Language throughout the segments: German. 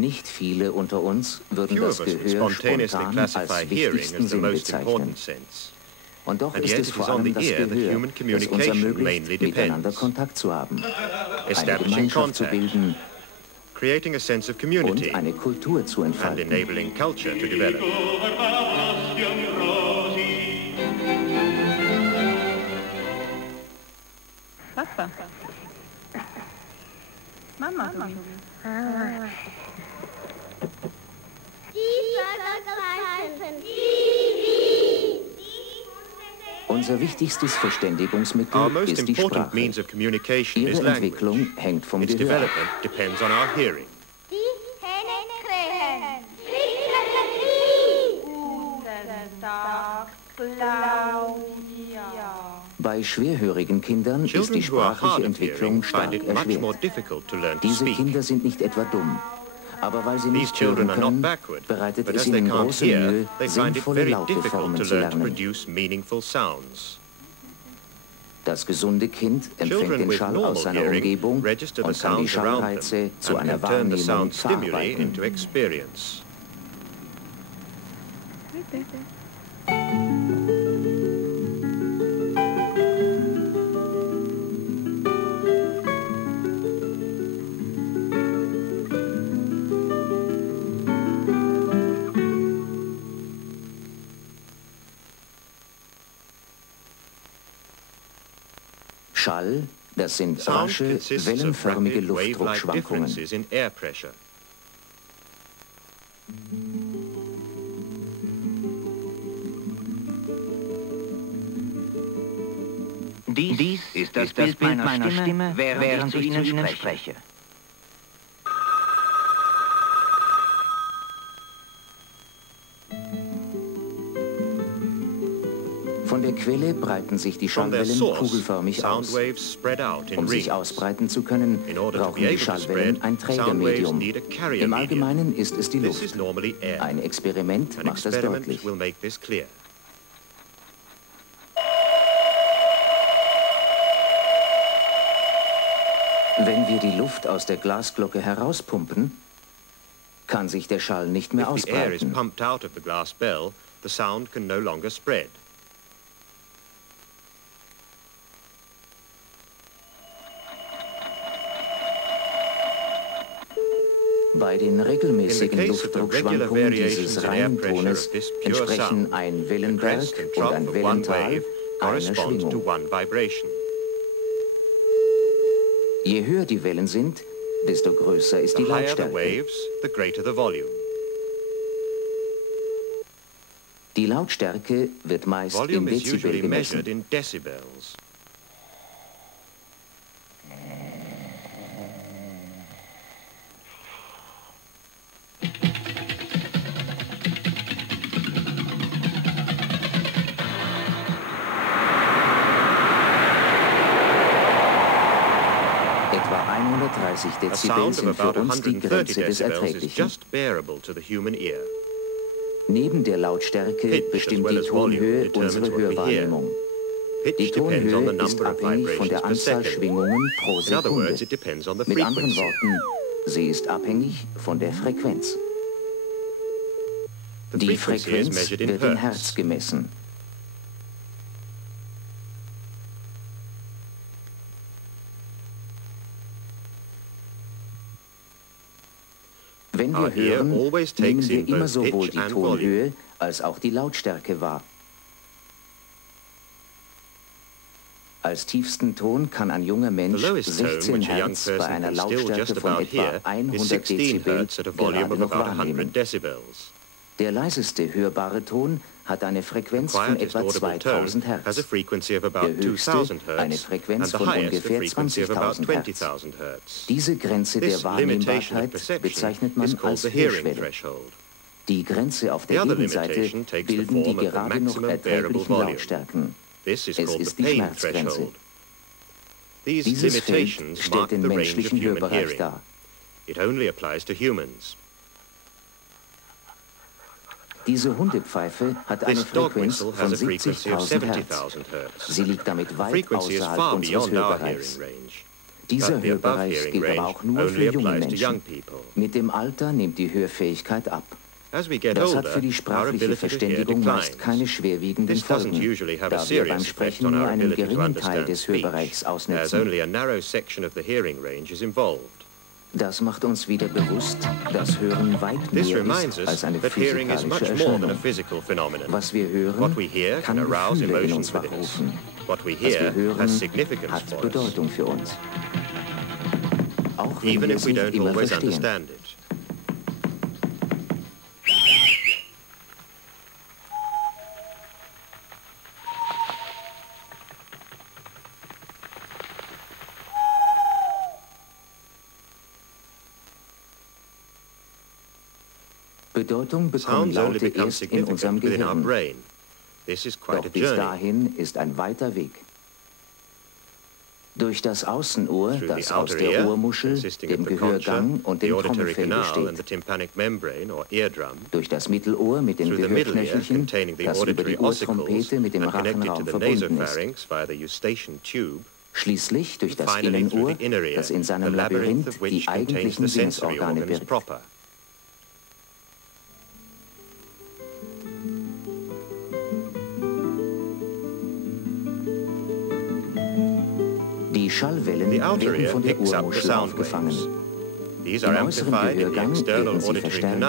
Nicht viele unter uns würden das Gehör spontan als wichtigsten Sinn bezeichnen. Und doch ist es vor allem das Gehör, das uns ermöglicht, miteinander Kontakt zu haben, eine Gemeinschaft zu bilden und eine Kultur zu entfalten. Papa. Mama. Unser wichtigstes Verständigungsmittel ist die Sprache. Ihre Entwicklung hängt vom Gehör ab. Bei schwerhörigen Kindern ist die sprachliche Entwicklung stark erschwert. Diese Kinder sind nicht etwa dumm, aber weil sie nicht hören können, bereitet es ihnen große Mühe, sinnvolle Lautformen zu lernen. Das gesunde Kind empfängt den Schall aus seiner Umgebung und kann die Schallreize zu einer Wahrnehmung verarbeiten. Schall, das sind rasche, wellenförmige Luftdruckschwankungen. Dies ist das Bild meiner Stimme, während ich zu Ihnen spreche. Von der Quelle breiten sich die Schallwellen kugelförmig aus. Um sich ausbreiten zu können, brauchen die Schallwellen ein Trägermedium. Im Allgemeinen ist es die Luft. Ein Experiment macht das deutlich. Wenn wir die Luft aus der Glasglocke herauspumpen, kann sich der Schall nicht mehr ausbreiten. Bei den regelmäßigen Luftdruckschwankungen dieses reinen Tones entsprechen ein Wellenberg und ein Wellental einer Schwingung. Je höher die Wellen sind, desto größer ist die Lautstärke. Die Lautstärke wird meist in Dezibel gemessen. Etwa 130 Dezibel sind für uns die Grenze des Erträglichen. Neben der Lautstärke bestimmt die Tonhöhe unsere Hörwahrnehmung. Die Tonhöhe ist abhängig von der Anzahl Schwingungen pro Sekunde. Mit anderen Worten, sie ist abhängig von der Frequenz. Die Frequenz wird in Hertz gemessen. Wenn wir hören, nehmen wir immer sowohl die Tonhöhe als auch die Lautstärke wahr. Als tiefsten Ton kann ein junger Mensch 16 Hertz bei einer Lautstärke von etwa 100 Dezibel gerade noch wahrnehmen. Der leiseste hörbare Ton hat eine Frequenz von etwa 2000 Hertz. Der höchste eine Frequenz von ungefähr 20.000 Hertz. Diese Grenze der Wahrnehmbarkeit bezeichnet man als Hörschwelle. Die Grenze auf der Gegenseite bilden die gerade noch erträglichen Lautstärken. Es ist die Schmerzgrenze. Dieses Feld stellt den menschlichen Hörbereich dar. Diese Hundepfeife hat eine Frequenz von 70.000 Hertz. Sie liegt damit weit außerhalb unseres Hörbereichs. Dieser Hörbereich gilt aber auch nur für junge Menschen. Mit dem Alter nimmt die Hörfähigkeit ab. Das hat für die sprachliche Verständigung meist keine schwerwiegenden Folgen, da wir beim Sprechen nur einen geringen Teil des Hörbereichs ausnutzen. Das macht uns wieder bewusst, dass Hören weit mehr ist als eine physikalische Erscheinung. Was wir hören, kann Gefühle in uns wachrufen. Was wir hören, hat Bedeutung für uns. Auch wenn wir es nicht immer verstehen. Bedeutung bekommen Laute erst in unserem Gehirn. Doch bis dahin ist ein weiter Weg. Durch das Außenohr, das aus der Ohrmuschel, dem Gehörgang und dem Trommelfell besteht. Durch das Mittelohr mit den Gehörknöchelchen, das über die Ohrtrompete mit dem Rachenraum verbunden ist. Schließlich durch das Innenohr, das in seinem Labyrinth die eigentlichen Sinnesorgane birgt. Die Schallwellen werden von der Ohrmuschel aufgefangen. Im äußeren Gehörgang werden sie verstärkt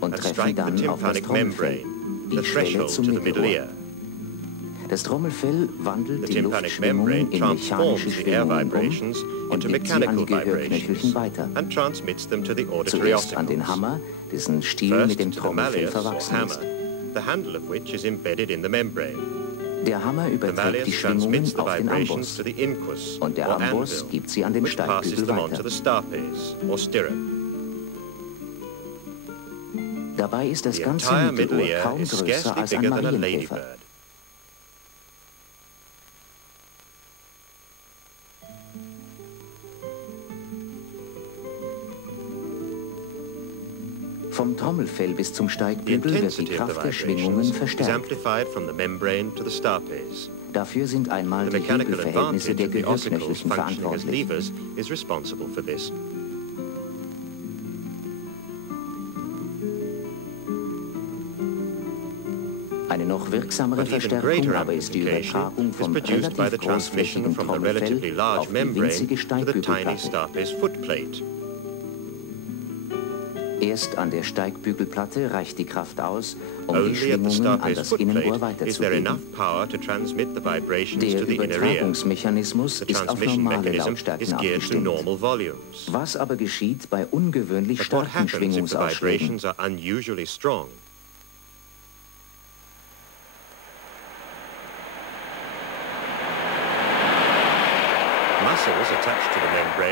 und treffen dann auf das Trommelfell, die Schwelle zum Mittelohr. Das Trommelfell wandelt die Luftschwingungen in mechanische Schwingungen und gibt sie an die Gehörknöchelchen weiter. Zuerst an den Hammer, dessen Stiel mit dem Trommelfell verwachsen ist. Der Hammer überträgt die Schwingungen auf den Amboss und der Amboss gibt sie an den Steigbügel weiter. Dabei ist das ganze Mittelohr kaum größer als ein Marienkäfer. Vom Trommelfell bis zum Steigbügel wird die Kraft der Schwingungen verstärkt. Dafür sind einmal die Hebelverhältnisse der Gehörknöchelchen verantwortlich. Eine noch wirksamere Verstärkung aber ist die Übertragung vom relativ großflächigen Trommelfell auf die winzige Steigbügelplatte. Erst an der Steigbügelplatte reicht die Kraft aus, um die Schwingungen an das Innenohr weiterzugeben. Der Übertragungsmechanismus ist auf normale Lautstärken abgestimmt. Was aber geschieht bei ungewöhnlich starken Schwingungsausschlägen?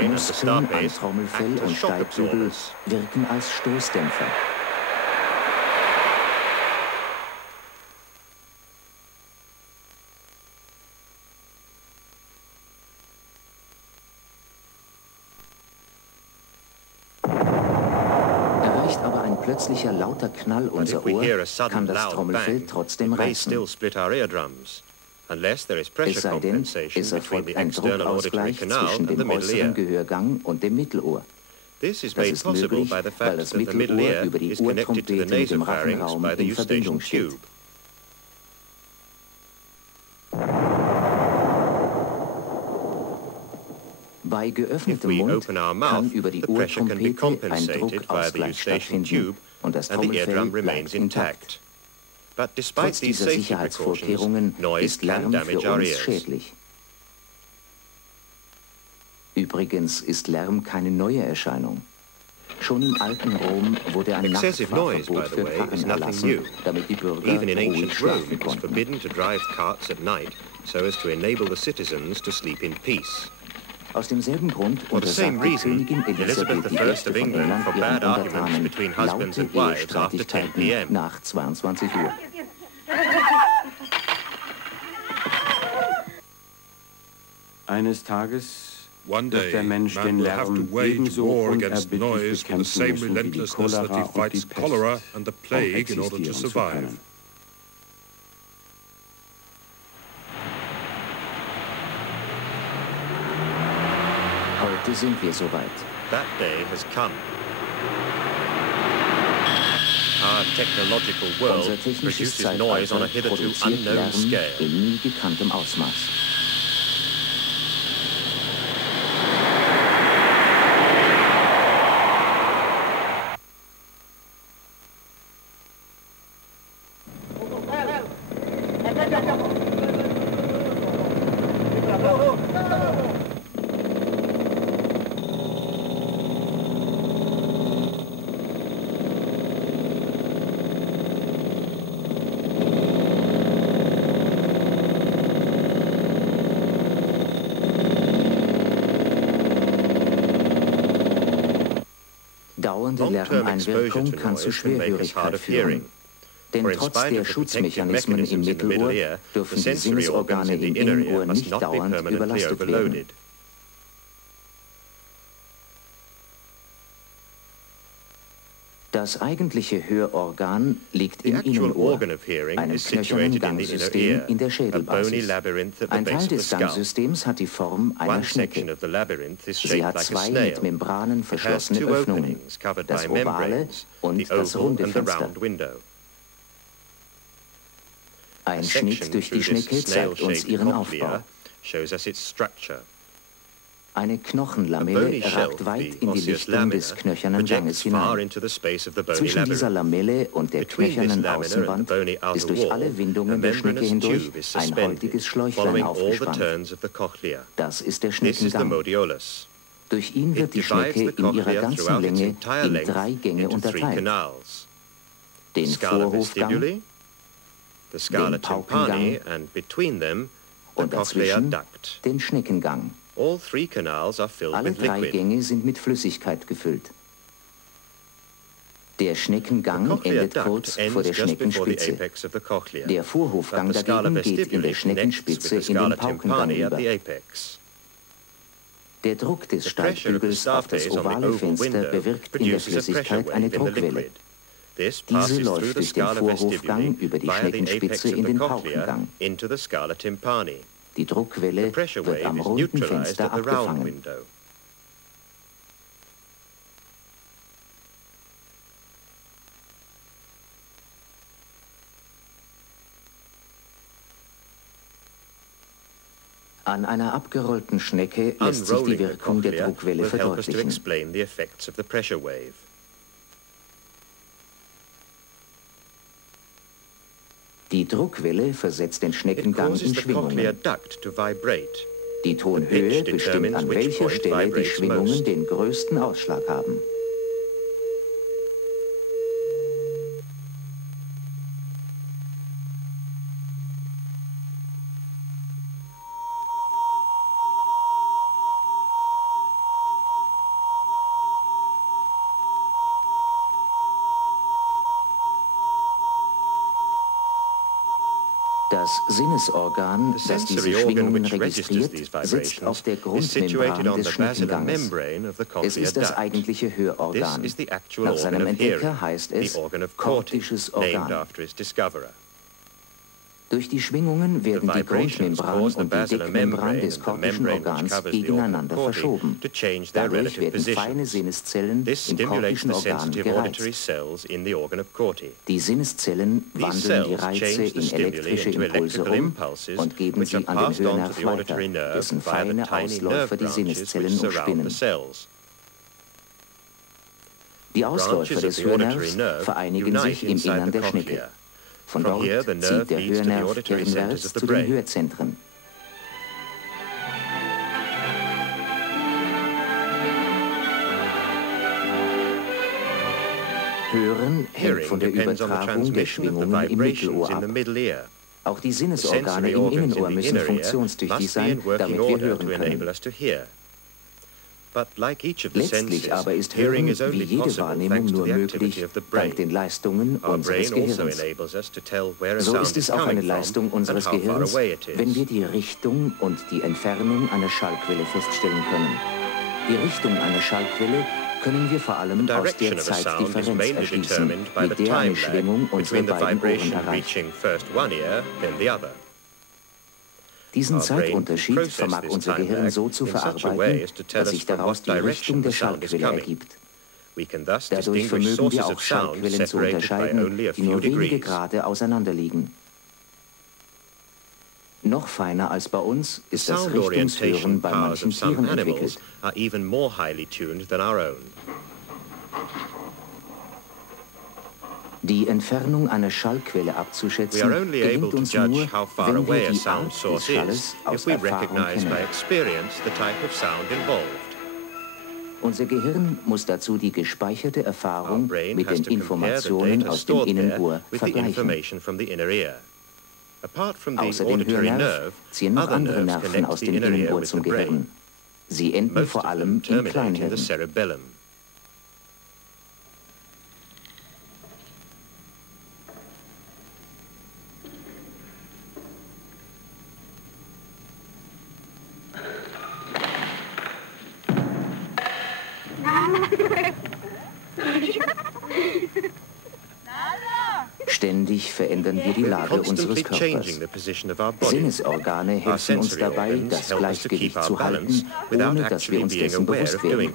Muskeln an Trommelfell und Steigbügel wirken als Stoßdämpfer. Erreicht aber ein plötzlicher lauter Knall unser Ohr, kann das Trommelfell trotzdem reißen. Es sei denn, es erfolgt ein Druckausgleich zwischen dem äußeren Gehörgang und dem Mittelohr. Das ist möglich, weil das Mittelohr über die Ohrtrompete mit dem Rachenraum in Verbindung steht. Bei geöffnetem Mund kann über die Ohrtrompete ein Druckausgleich stattfinden und das Trommelfell bleibt intakt. Trotz dieser Sicherheitsvorkehrungen ist Lärm für uns schädlich. Übrigens ist Lärm keine neue Erscheinung. Schon im alten Rom wurde ein Nachtfahrverbot für Karren erlassen, damit die Bürger ruhig schlafen konnten. Aus demselben Grund untersagte Königin Elisabeth I. von England ihren Untertanen laute Ehestreitigkeiten nach 22 Uhr. Eines Tages wird der Mensch den Lärm ebenso unerbittlich bekämpfen müssen wie die Cholera und die Pest, um existieren zu können. Heute sind wir soweit. That day has come. Our technological world Unser technisches produces noise on a Zeitalter hitherto produziert unknown Lärm scale. in nie gekanntem Ausmaß. Dauernde Lärmeinwirkung kann zu Schwerhörigkeit führen. Denn trotz der Schutzmechanismen im Mittelohr dürfen die Sinnesorgane im Innenohr nicht dauernd überlastet werden. Das eigentliche Hörorgan liegt im Innenohr, einem knöchernen Gangsystem in der Schädelbasis. Ein Teil des Gangsystems hat die Form einer Schnecke. Sie hat zwei mit Membranen verschlossene Öffnungen, das ovale und das runde Fenster. Ein Schnitt durch die Schnecke zeigt uns ihren Aufbau. Eine Knochenlamelle ragt weit in die Lichtung des knöchernen Ganges hinein. Zwischen dieser Lamelle und der knöchernen Außenwand ist durch alle Windungen der Schnecke hindurch ein häutiges Schläuchlein aufgespannt. Das ist der Schneckengang. Durch ihn wird die Schnecke in ihrer ganzen Länge in 3 Gänge unterteilt. Den Vorhofgang, den Paukengang und dazwischen den Schneckengang. Alle 3 Gänge sind mit Flüssigkeit gefüllt. Der Schneckengang endet kurz vor der Schneckenspitze. Der Vorhofgang dagegen geht in der Schneckenspitze in den Paukengang über. Der Druck des Steigbügels auf das ovale Fenster bewirkt in der Flüssigkeit eine Druckwelle. Diese läuft durch den Vorhofgang über die Schneckenspitze in den Paukengang. Die Druckwelle wird am runden Fenster abgefangen. An einer abgerollten Schnecke lässt sich die Wirkung der Druckwelle verdeutlichen. Die Druckwelle versetzt den Schneckengang in Schwingungen. Die Tonhöhe bestimmt, an welcher Stelle die Schwingungen den größten Ausschlag haben. Das Sinnesorgan, das diese Schwingungen registriert, sitzt auf der Grundmembran des Schneckenganges. Es ist das eigentliche Hörorgan. Nach seinem Entdecker heißt es kortisches Organ. Durch die Schwingungen werden die Grundmembran und die Dickmembran des kortischen Organs gegeneinander verschoben. Dadurch werden feine Sinneszellen im kortischen Organ gereizt. Die Sinneszellen wandeln die Reize in elektrische Impulse um und geben sie an den Hörnerv weiter, dessen feine Ausläufer die Sinneszellen umspinnen. Die Ausläufer des Hörnervs vereinigen sich im Innern der Schnecke. Von dort zieht der Hörnerv gehirnwärts zu den Hörzentren. Hören hängt von der Übertragung der Schwingungen im Mittelohr ab. Auch die Sinnesorgane im Innenohr müssen funktionstüchtig sein, damit wir hören können. Letztlich aber ist Hören wie jede Wahrnehmung nur möglich dank den Leistungen unseres Gehirns. So ist es auch eine Leistung unseres Gehirns, wenn wir die Richtung und die Entfernung einer Schallquelle feststellen können. Die Richtung einer Schallquelle können wir vor allem aus der Zeitdifferenz erschließen, mit der eine Schwingung unsere beiden Ohren erreicht. Diesen Zeitunterschied vermag unser Gehirn so zu verarbeiten, dass sich daraus die Richtung der Schallquelle ergibt. Dadurch vermögen wir auch Schallquellen zu unterscheiden, die nur wenige Grade auseinander liegen. Noch feiner als bei uns ist das Richtungshören bei manchen Tieren entwickelt. Die Entfernung einer Schallquelle abzuschätzen, gelingt uns nur, wenn wir die Art des Schalles aus Erfahrung kennen. Unser Gehirn muss dazu die gespeicherte Erfahrung mit den Informationen aus dem Innenohr vergleichen. Außer dem Hörnerv ziehen noch andere Nerven aus dem Innenohr zum Gehirn. Sie enden vor allem im Kleinhirn. Ständig verändern wir die Lage unseres Körpers. Sinnesorgane helfen uns dabei, das Gleichgewicht zu halten, ohne dass wir uns dessen bewusst werden.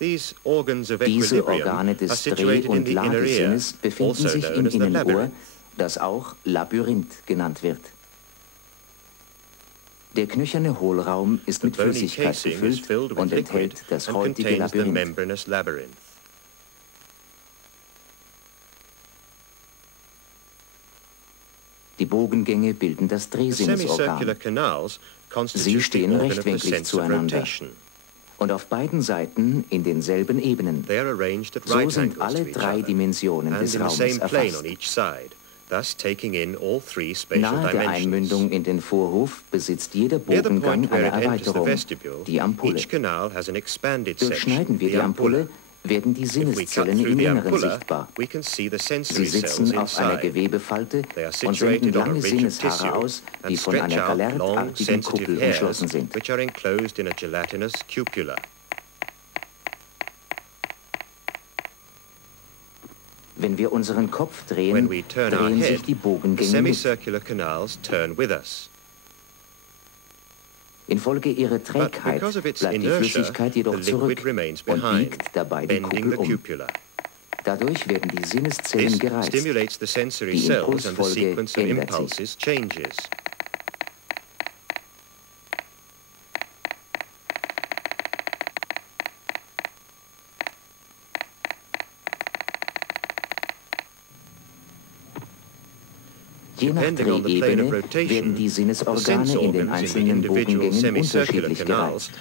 Diese Organe des Dreh- und Lagesinnes befinden sich im Innenohr, das auch Labyrinth genannt wird. Der knöcherne Hohlraum ist mit Flüssigkeit gefüllt und enthält das heutige Labyrinth. Die Bogengänge bilden das Drehsinnesorgan. Sie stehen rechtwinklig zueinander und auf beiden Seiten in denselben Ebenen. So sind alle drei Dimensionen des Raumes erfasst. Nahe der Einmündung in den Vorhof besitzt jeder Bogengang eine Erweiterung, die Ampulle. Durchschneiden wir die Ampulle, werden die Sinneszellen im Inneren sichtbar. Sie sitzen auf einer Gewebefalte und senden lange Sinneshaare aus, die von einer galertartigen Kuppel umschlossen sind. Wenn wir unseren Kopf drehen, drehen sich die Bogengänge mit. Infolge ihrer Trägheit bleibt die Flüssigkeit jedoch zurück und biegt dabei die Kuppel um. Dadurch werden die Sinneszellen gereizt. Die Impulsfolge ändert sich. Je nach Drehebene werden die Sinnesorgane in den einzelnen Bogengängen unterschiedlich gereizt.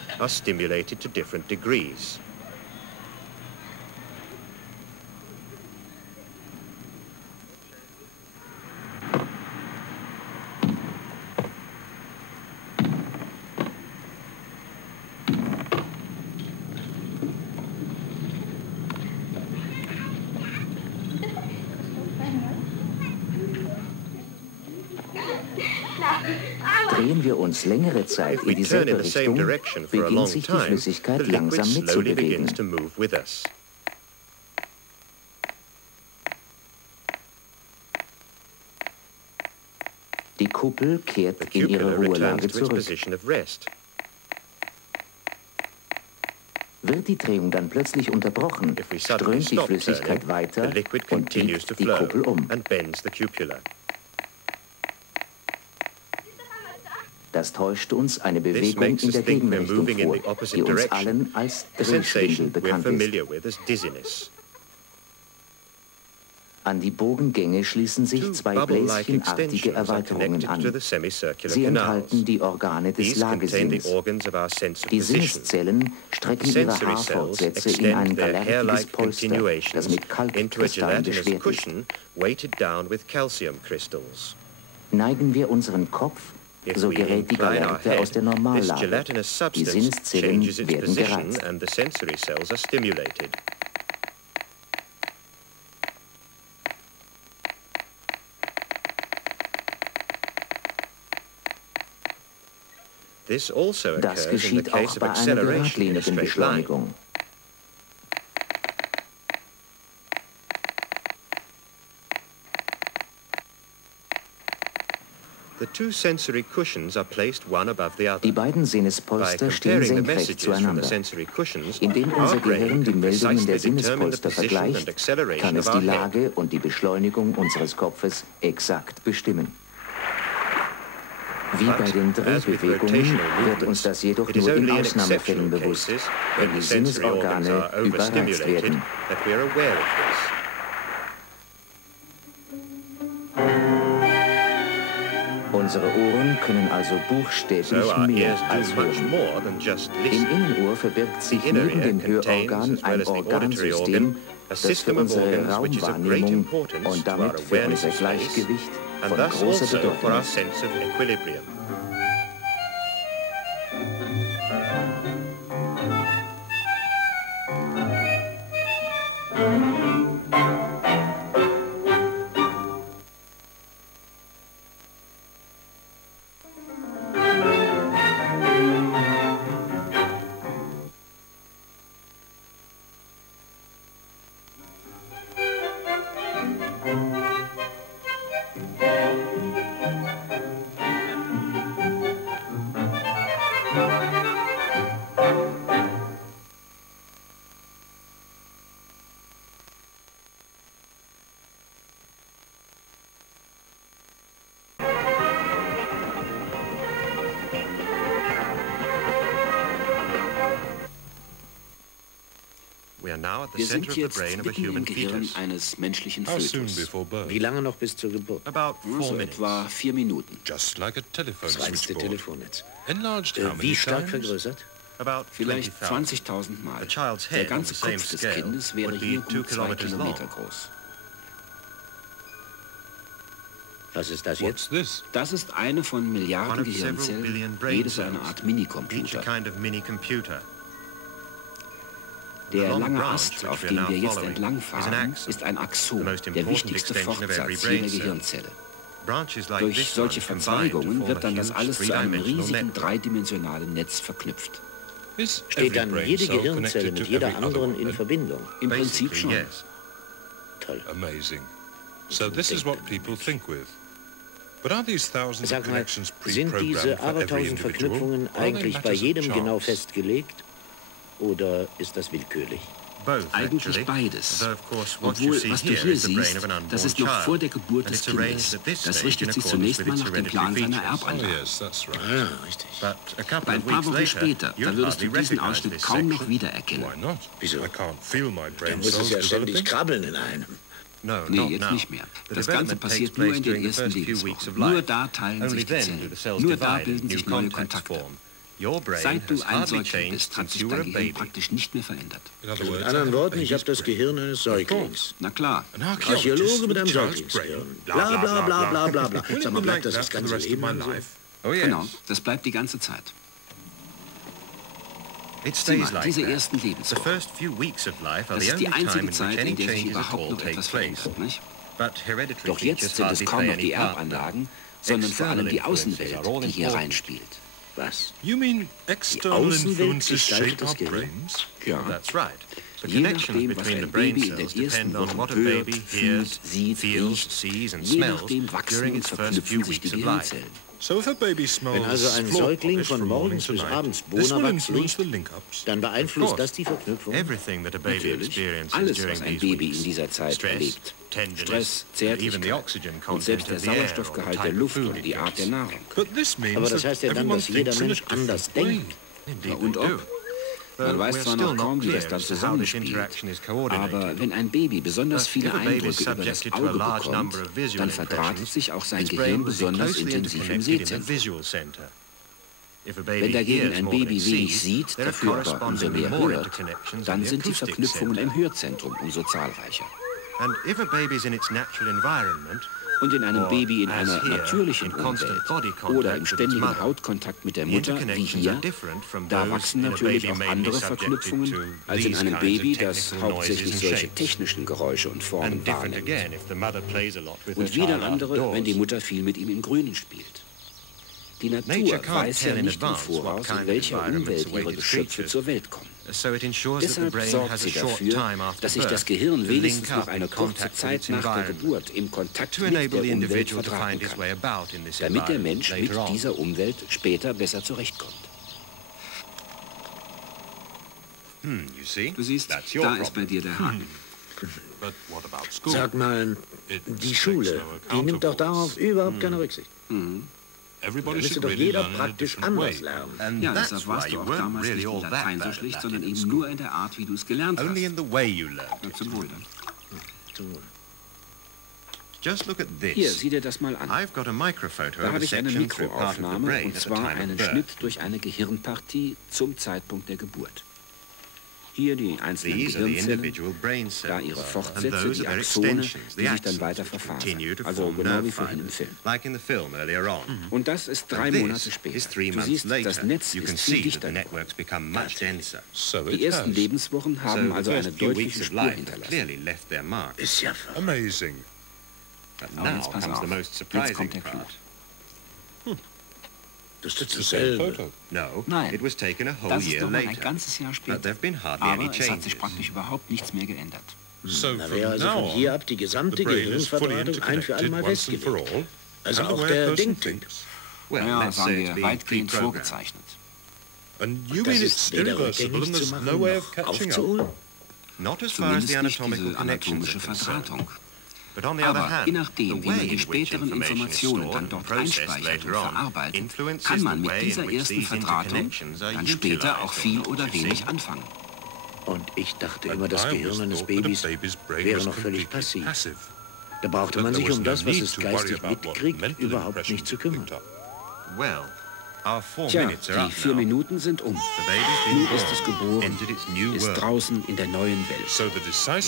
Drehen wir uns längere Zeit in dieselbe Richtung, beginnt sich die Flüssigkeit langsam mitzubewegen. Die Kuppel kehrt in ihre Ruhelage zurück. Wird die Drehung dann plötzlich unterbrochen, strömt die Flüssigkeit weiter und biegt die Kuppel um. Das täuscht uns eine Bewegung in der Gegenrichtung vor, die uns allen als Drehschwindel bekannt ist. An die Bogengänge schließen sich zwei bläschenartige Erweiterungen an. Sie enthalten die Organe des Lagesinns. Die Sinneszellen strecken ihre Haarfortsätze in ein galertiges Polster, das mit Kalkkristallen beschwert ist. Neigen wir unseren Kopf, so gerät die Galerte aus der Normallage. Die Sinneszellen werden gereizt. Das geschieht auch bei einer geradlinigen Beschleunigung. Die beiden Sinnespolster stehen senkrecht zueinander. Indem unser Gehirn die Meldungen der Sinnespolster vergleicht, kann es die Lage und die Beschleunigung unseres Kopfes exakt bestimmen. Wie bei den Drehbewegungen wird uns das jedoch nur in Ausnahmefällen bewusst, wenn die Sinnesorgane überreizt werden. Unsere Ohren können also buchstäblich mehr als hören. Im Innenohr verbirgt sich neben dem Hörorgan ein Organsystem, das für unsere Raumwahrnehmung und damit für unser Gleichgewicht von großer Bedeutung ist. Wir sind jetzt mitten im Gehirn eines menschlichen Fötus. Wie lange noch bis zur Geburt? So etwa 4 Minuten. Das reinste Telefonnetz. Wie stark vergrößert? Vielleicht 20.000 Mal. Der ganze Kopf des Kindes wäre hier gut 2 Kilometer groß. Was ist das jetzt? Das ist eine von Milliarden Gehirnzellen, jedes eine Art Minicomputer. Der lange Ast, auf dem wir jetzt entlangfahren, ist ein Axon, der wichtigste Fortsatz jeder Gehirnzelle. Durch solche Verzweigungen wird dann das alles zu einem riesigen dreidimensionalen Netz verknüpft. Steht dann jede Gehirnzelle mit jeder anderen in Verbindung? Im Prinzip schon. Toll. Sag mal, sind diese abertausend Verknüpfungen eigentlich bei jedem genau festgelegt? Oder ist das willkürlich? Eigentlich beides. Obwohl, was du hier siehst, das ist noch vor der Geburt des Kindes. Das richtet sich zunächst mal nach dem Plan seiner Erbanlage. Ja, richtig. Ein paar Wochen später, da würdest du diesen Ausschnitt kaum noch wiedererkennen. Wieso? Da muss es ja ständig krabbeln in einem. Nee, jetzt nicht mehr. Das Ganze passiert nur in den ersten Lebenswochen. Nur da teilen sich die Zellen. Nur da bilden sich neue Kontakte. Seit du ein Säugling bist, hat sich dein Gehirn praktisch nicht mehr verändert. Mit anderen Worten, ich habe das Gehirn eines Säuglings. Na klar. Archäologe mit einem Säuglingsgehirn. Bla bla bla bla bla bla. Sag mal, bleibt das ganze Leben lang so? Genau, das bleibt die ganze Zeit. Sieh mal, diese ersten Lebenswochen. Das ist die einzige Zeit, in der sich überhaupt noch etwas verändert, nicht? Doch jetzt sind es kaum noch die Erbanlagen, sondern vor allem die Außenwelt, die hier reinspielt. Was? Die Außenwelt gestaltet das Gehirn? Ja. Je nachdem, was ein Baby in den ersten Wochen hört, fühlt, sieht, riecht, je nachdem wachsen und verknüpfen sich die Gehirnzellen. Wenn also ein Säugling von morgens bis abends Bonawachs riecht, dann beeinflusst das die Verknüpfung? Natürlich. Alles, was ein Baby in dieser Zeit erlebt. Stress, Zärtlichkeit und selbst der Sauerstoffgehalt der Luft und die Art der Nahrung. Aber das heißt ja dann, dass jeder Mensch anders denkt. Ja, und ob? Man weiß zwar noch kaum, wie das dann zusammenspielt, aber wenn ein Baby besonders viele Eindrücke über das Auge bekommt, dann verdrahtet sich auch sein Gehirn besonders intensiv im Sehzentrum. Wenn dagegen ein Baby wenig sieht, dafür aber umso mehr hört, dann sind die Verknüpfungen im Hörzentrum umso zahlreicher. Und in einem Baby in einer natürlichen Umwelt oder im ständigen Hautkontakt mit der Mutter, wie hier, da wachsen natürlich auch andere Verknüpfungen als in einem Baby, das hauptsächlich solche technischen Geräusche und Formen wahrnimmt. Und wieder andere, wenn die Mutter viel mit ihm im Grünen spielt. Die Natur weiß ja nicht im Voraus, in welcher Umwelt ihre Geschöpfe zur Welt kommen. Deshalb sorgt sie dafür, dass sich das Gehirn wenigstens noch eine kurze Zeit nach der Geburt im Kontakt mit der Umwelt vertragen kann, damit der Mensch mit dieser Umwelt später besser zurechtkommt. Du siehst, da ist bei dir der Haken. Sag mal, die Schule, die nimmt doch darauf überhaupt keine Rücksicht. Da müsste doch jeder praktisch anders lernen. Ja, deshalb warst du auch damals nicht in Latein so schlecht, sondern eben nur in der Art, wie du es gelernt hast. Ja, zum Wohl dann. Hier, sieh dir das mal an. Da habe ich eine Mikroaufnahme, und zwar einen Schnitt durch eine Gehirnpartie zum Zeitpunkt der Geburt. Hier die einzelnen Gehirnzellen, da ihre Fortsätze, die Axone, die sich dann weiter verfahren. Also genau wie vorhin im Film. Und das ist 3 Monate später. Du siehst, das Netz ist viel dichter geworden. Die ersten Lebenswochen haben also eine deutliche Spur hinterlassen. Ist ja amazing. Aber jetzt pass auf, jetzt kommt der Clou. Das ist dasselbe. Nein, das ist nochmal ein ganzes Jahr später. Aber es hat sich praktisch überhaupt nichts mehr geändert. Da wäre also von hier ab die gesamte Gehirnverdrahtung ein für alle Mal festgelegt. Also auch der Ding-Typ. Ja, sagen wir, weitgehend vorgezeichnet. Das ist weder rückgängig zu machen noch aufzuholen? Zumindest nicht diese anatomische Verdrahtung. Aber je nachdem, wie man die späteren Informationen dann dort einspeichert und verarbeitet, kann man mit dieser ersten Verdrahtung dann später auch viel oder wenig anfangen. Und ich dachte immer, das Gehirn eines Babys wäre noch völlig passiv. Da brauchte man sich um das, was es geistig mitkriegt, überhaupt nicht zu kümmern. Tja, die 4 Minuten sind um. Nun ist es geboren, ist draußen in der neuen Welt.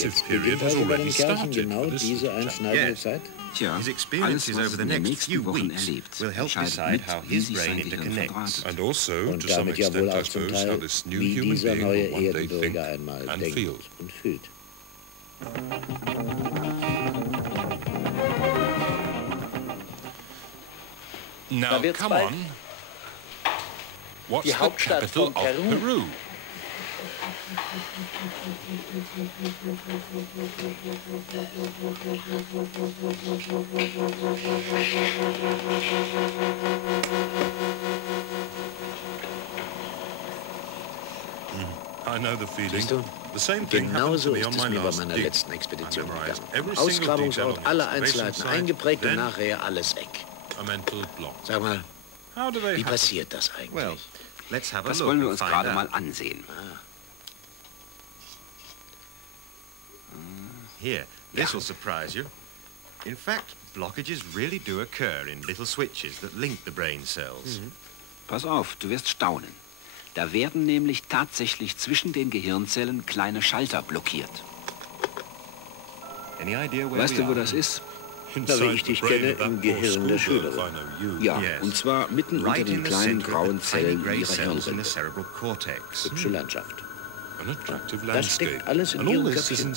Jetzt beginnt also bei den Kerchen genau diese einschneidende Zeit? Tja, alles, was es in den nächsten Wochen erlebt, entscheidet mit, wie sich sein Gehirn verdrahtet. Und damit ja wohl auch zum Teil, wie dieser neue Erdenbürger einmal denkt und fühlt. Now, come on. What's the capital of Peru? I know the feeling. Siehst du? Genauso ist es mir bei meiner letzten Expedition gegangen. Ausgrabungsort, alle Einzelheiten eingeprägt und nachher alles weg. Sag mal, wie passiert das eigentlich? Das wollen wir uns gerade mal ansehen. Here, this will surprise you. In fact, blockages really do occur in little switches that link the brain cells. Pass auf, du wirst staunen. Da werden nämlich tatsächlich zwischen den Gehirnzellen kleine Schalter blockiert. Weißt du, wo das ist? Na, wie ich dich kenne, im Gehirn der Schülerin. Ja, und zwar mitten unter den kleinen grauen Zellen ihrer Hirnrinde. Hübsche Landschaft. Das steckt alles in ihrem Köpfchen.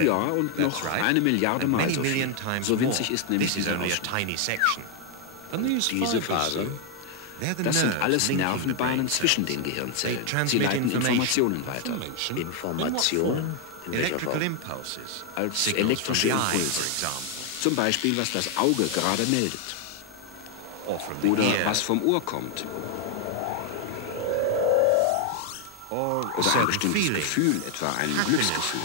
Ja, und noch 1 Milliarde Mal so viel. So winzig ist nämlich dieser Ausschnitt. Diese Fasern? Das sind alles Nervenbahnen zwischen den Gehirnzellen. Sie leiten Informationen weiter. Informationen? In welcher Form? Als elektrische Impulse. Zum Beispiel, was das Auge gerade meldet. Oder was vom Ohr kommt. Oder ein bestimmtes Gefühl, etwa ein Glücksgefühl.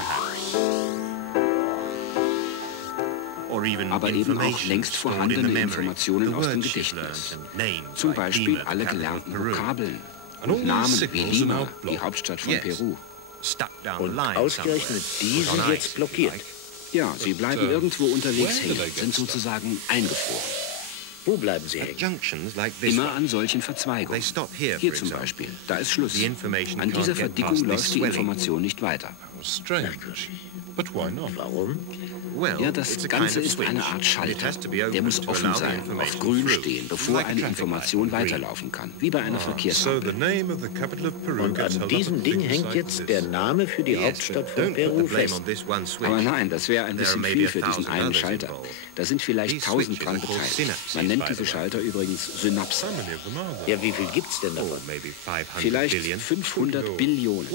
Aber eben auch längst vorhandene Informationen aus dem Gedächtnis. Zum Beispiel alle gelernten Vokabeln und Namen wie Lima, die Hauptstadt von Peru. Und ausgerechnet die sind jetzt blockiert. Ja, sie bleiben irgendwo unterwegs hängen, sind sozusagen eingefroren. Wo bleiben sie hängen? Immer an solchen Verzweigungen. Hier zum Beispiel, da ist Schluss. An dieser Verdickung läuft die Information nicht weiter. Warum? Ja, das Ganze ist eine Art Schalter. Der muss offen sein, auf grün stehen, bevor eine Information weiterlaufen kann, wie bei einer Verkehrsampel. Und an diesem Ding hängt jetzt der Name für die Hauptstadt von Peru fest. Aber nein, das wäre ein bisschen viel für diesen einen Schalter. Da sind vielleicht 1000 dran beteiligt. Man nennt nennt diese Schalter übrigens Synapsen. Ja, wie viel gibt's denn davon? Vielleicht 500 Billionen.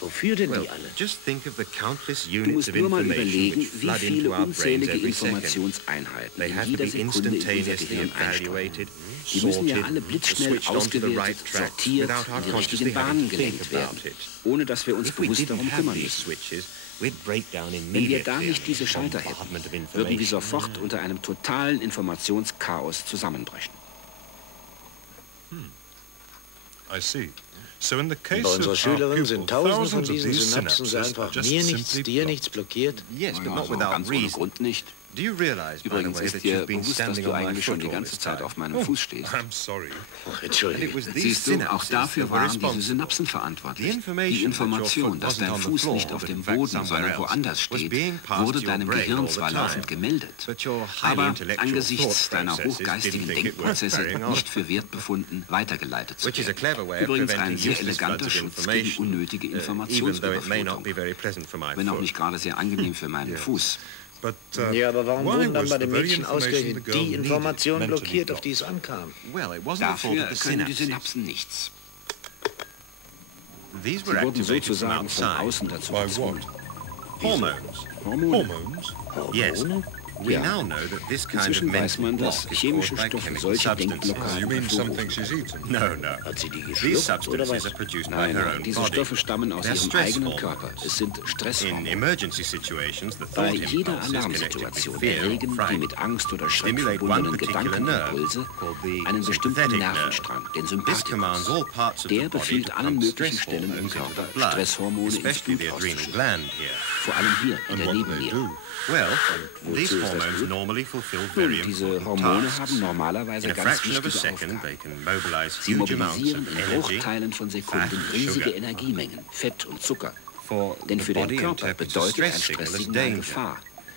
Wofür denn die alle? Du musst nur mal überlegen, wie viele unzählige Informationseinheiten in jeder Sekunde in unser Gehirn einströmen. Die müssen ja alle blitzschnell ausgewertet, sortiert, in die richtigen Bahnen gelenkt werden, ohne dass wir uns bewusst darum kümmern müssen. Wenn wir da nicht diese Schalter hätten, würden wir sofort unter einem totalen Informationschaos zusammenbrechen. Bei unserer Schülerin sind Tausende von diesen Synapsen einfach mir nichts, dir nichts blockiert. Ganz ohne Grund nicht. Übrigens ist dir bewusst, dass du eigentlich schon die ganze Zeit auf meinem Fuß stehst. Entschuldigung. Siehst du, auch dafür waren diese Synapsen verantwortlich. Die Information, dass dein Fuß nicht auf dem Boden, sondern woanders steht, wurde deinem Gehirn zwar laufend gemeldet, aber angesichts deiner hochgeistigen Denkprozesse nicht für wert befunden, weitergeleitet zu werden. Übrigens ein sehr eleganter Schutz gegen unnötige Informationsüberflutung, wenn auch nicht gerade sehr angenehm für meinen Fuß. Ja, aber warum wurden dann bei den Mädchen ausgerechnet die Informationen blockiert, auf die es ankam? Dafür können die Synapsen nichts. Sie wurden sozusagen von außen dazu gezwungen. Hormone? Ja, inzwischen weiß man, dass chemische Stoffe solche Denkblockaden hervorrufen. Hat sie die geschluckt oder was? Nein, diese Stoffe stammen aus ihrem eigenen Körper. Es sind Stresshormone. Bei jeder Alarmsituation erregen die mit Angst oder Schreck verbundenen Gedankenimpulse einen bestimmten Nervenstrang, den Sympathikus. Der befiehlt allen möglichen Stellen im Körper, Stresshormone ins Blut auszuschütten. Vor allem hier in der Nebenniere. Wozu ist das gut? Nun, diese Hormone haben normalerweise ganz wichtige Aufgaben. Sie mobilisieren in Bruchteilen von Sekunden riesige Energiemengen, Fett und Zucker. Denn für den Körper bedeutet ein Stresssignal Gefahr.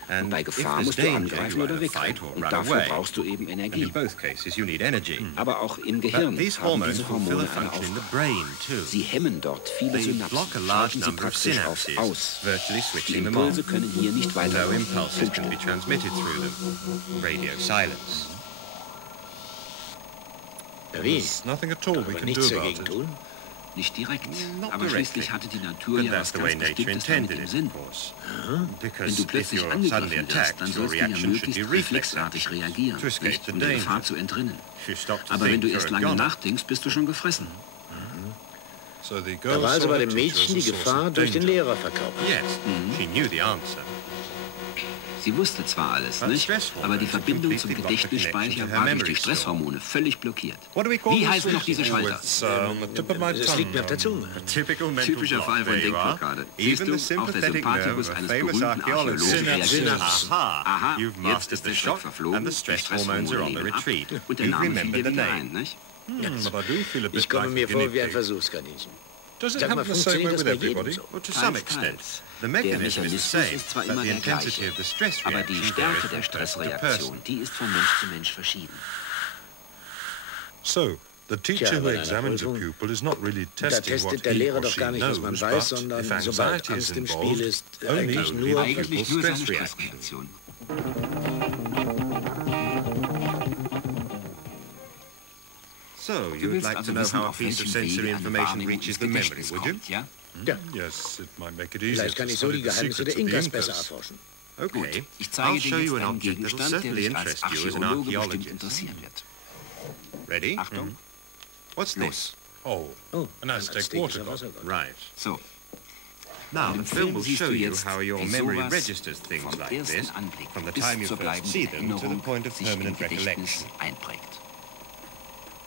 Und bei Gefahr musst du angreifen oder wegrennen. Und dafür brauchst du eben Energie. Aber auch im Gehirn haben diese Hormone eine Aufgabe. Sie hemmen dort viele Synapsen, schalten sie praktisch auf aus. Die Impulse können hier nicht weiterlaufen. Wie? Aber nichts dagegen tun? Nicht direkt, aber schließlich hatte die Natur ja was ganz Bestimmtes damit im Sinn. Wenn du plötzlich angegriffen wirst, dann sollst du ja möglichst reflexartig reagieren, nicht um der Gefahr zu entrinnen. Aber wenn du erst lange nachdenkst, bist du schon gefressen. Da war also bei dem Mädchen die Gefahr durch den Lehrer verkauft. Sie wusste zwar alles, nicht? Aber die Verbindung zum Gedächtnisspeicher war durch die Stresshormone völlig blockiert. Wie heißen noch diese Schalter? Das liegt mir auf der Zunge. Typischer Fall von Denkblockade. Siehst du, auch der Sympathikus eines berühmten Archäologen reagiert. Aha, jetzt ist der Schreck verflogen, die Stresshormone nehmen ab und der Name fiel dir wieder ein, nicht? Ich komme mir vor wie ein Versuchskaninchen. Sag mal, funktioniert das bei jedem so? Teils. Der Mechanismus ist zwar immer der gleiche, aber die Stärke der Stressreaktion, die ist von Mensch zu Mensch verschieden. Da testet der Lehrer doch gar nicht, was man weiß, sondern sobald Angst im Spiel ist, eigentlich nur seine Stressreaktion. Du willst also wissen, auf welchem Wege eine Wahrnehmung ins Gedächtnis kommt, ja? Ja. Vielleicht kann ich so die Geheimnisse der Inkas besser erforschen. Gut, ich zeige dir jetzt einen Gegenstand, der dich als Archäologe bestimmt interessieren wird. Achtung. Los. Ein aztekischer Wassergott. So. Im Film siehst du jetzt, wie sowas vom ersten Anblick bis zur bleibenden Erinnerung sich im Gedächtnis einprägt.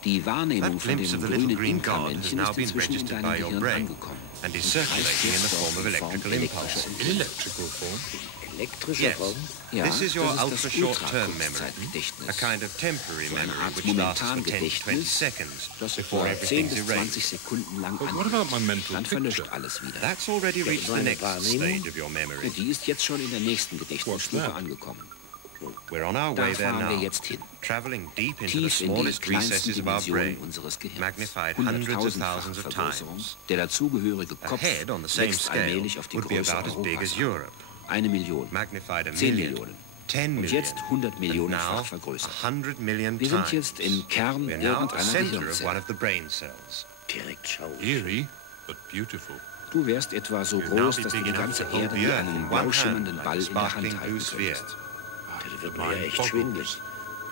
Die Wahrnehmung von dem grünen Inka-Männchen ist inzwischen in deinem Gehirn angekommen. Und kreist jetzt dort in Form elektrischer Form. Elektrische Form? Ja, das ist das Ultrakurzzeitgedächtnis. So eine Art Momentangedächtnis, das etwa 10 bis 20 Sekunden lang anhält. Dann verlöscht alles wieder. So eine Wahrnehmung? Die ist jetzt schon in der nächsten Gedächtnisstufe angekommen. Da fahren wir jetzt hin. Tief in die kleinsten Dimensionen unseres Gehirns. Hunderttausendfache Vergrößerung. Der dazugehörige Kopf wächst allmählich auf die Größe Europas. 1 Million, 10 Millionen, und jetzt 100 Millionenfach vergrößert. Wir sind jetzt im Kern irgendeiner Gehirnzelle. Direkt schaurig. Eerie, but beautiful. Du wärst etwa so groß, dass du die ganze Erde wie einen blau schimmernden Ball in der Hand halten könntest. Da wird mir ja echt schwindelig.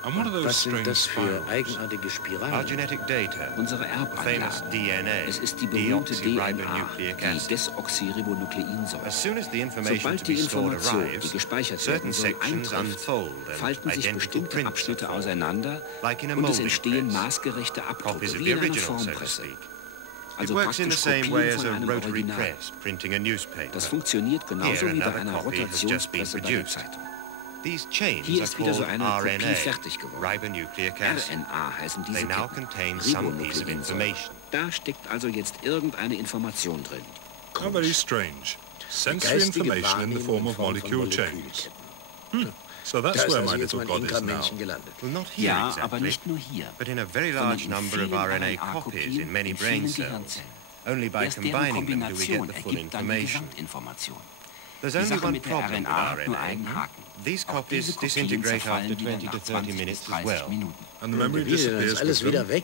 Was sind das für eigenartige Spiralen? Unsere Erbanlage. Es ist die berühmte DNA, die Desoxyribonukleinsäure. Sobald die Information, die gespeichert werden soll, eintrifft, falten sich bestimmte Abschnitte auseinander und es entstehen maßgerechte Abdrücke, wie in einer Formpresse. Also praktisch Kopien von einem Original. Das funktioniert genauso wie bei einer Rotationspresse bei der Zeitung. Hier ist wieder so eine Kopie fertig geworden. RNA heißen diese Ketten, Ribonukleinsäure. Da steckt also jetzt irgendeine Information drin. How very strange. Sensory information in the form of molecule chains. So that's where my little god is now. Ja, aber nicht nur hier, sondern in vielen RNA-Kopien in vielen Gehirnzellen. Erst deren Kombination ergibt dann die Gesamtinformation. Die Sache mit der RNA hat nur einen Haken. Auch diese Kopien zerfallen wieder nach 20 bis 30 Minuten. And the memory disappears alles wieder weg?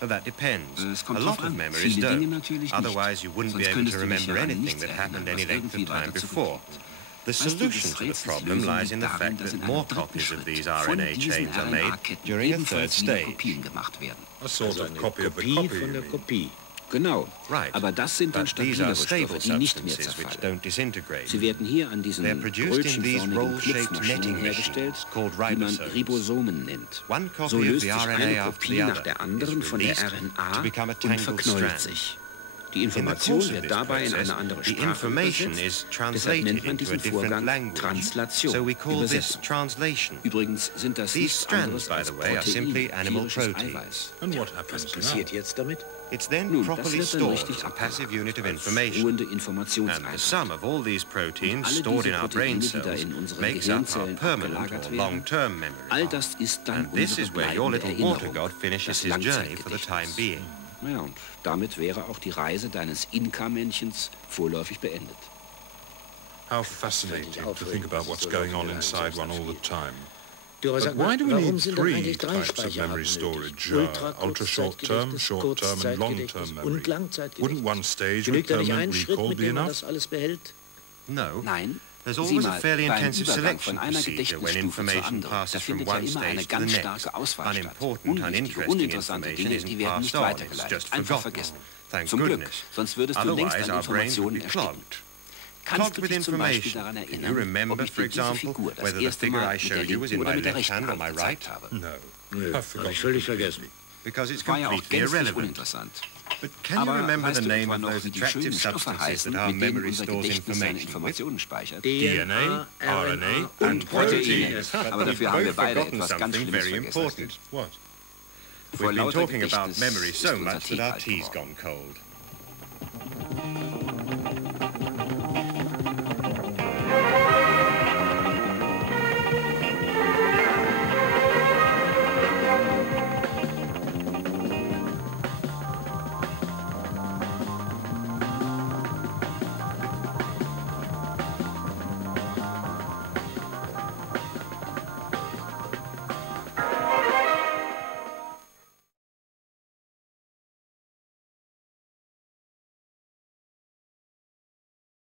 Es kommt drauf an. Viele Dinge natürlich nicht. Sonst könntest du dich ja an nichts erinnern, was irgendwie weiter zurückliegt. Weißt du, des Rätsels Lösung liegt darin, dass in einem dritten Schritt von diesen RNA-Ketten ebenfalls wieder Kopien gemacht werden. A sort of copy of the Kopie copy, von you der mean? Kopie. Genau, aber das sind dann stabilere Stoffe, die nicht mehr zerfallen. Sie werden hier an diesen brötchenförmigen Knopfmaschinen hergestellt, die man Ribosomen nennt. So löst sich eine Kopie nach der anderen von der RNA und verknollt sich. Die Information wird dabei in eine andere Sprache übersetzt, deshalb nennt man diesen Vorgang Translation, Übersetzung. Übrigens sind das nichts anderes als Protein, tierisches Eiweiß. Was passiert jetzt damit? Nun, das wird dann richtig abgelagert als ruhende Informationseinheit. Und alle diese Proteine, die da in unseren Gehirnzellen abgelagert werden, all das ist dann unsere bleibende Erinnerung, das Langzeitgedächtnis. Ja, und damit wäre auch die Reise deines Inka-Männchens vorläufig beendet. How fascinating to think about what's going on inside one all the time. But why do we need three types of memory storage? Ultra short-term, and long-term memory. Wouldn't one stage with permanent recall be enough? Nein. Sieh mal, beim Übergang von einer Gedächtnisstufe zur anderen, da findet ja immer eine ganz starke Auswahl statt. Unwichtige, uninteressante Dinge, die werden nicht weitergeleitet, einfach vergessen. Zum Glück, sonst würdest du längst an Informationen ersticken. Kannst du dich zum Beispiel daran erinnern, ob ich dir diese Figur das erste Mal mit der linken oder mit der rechten Hand gezeigt habe? Nö, habe ich völlig vergessen. War ja auch gänzlich uninteressant. Aber weißt du etwa noch, wie die schönen Stoffe heißen, mit denen unser Gedächtnis seine Informationen speichert? DNA, RNA und Proteine. Aber dafür haben wir beide etwas ganz Schlimmes vergessen. What? Vor lauter Gedächtnis ist unser Tee kalt geworden.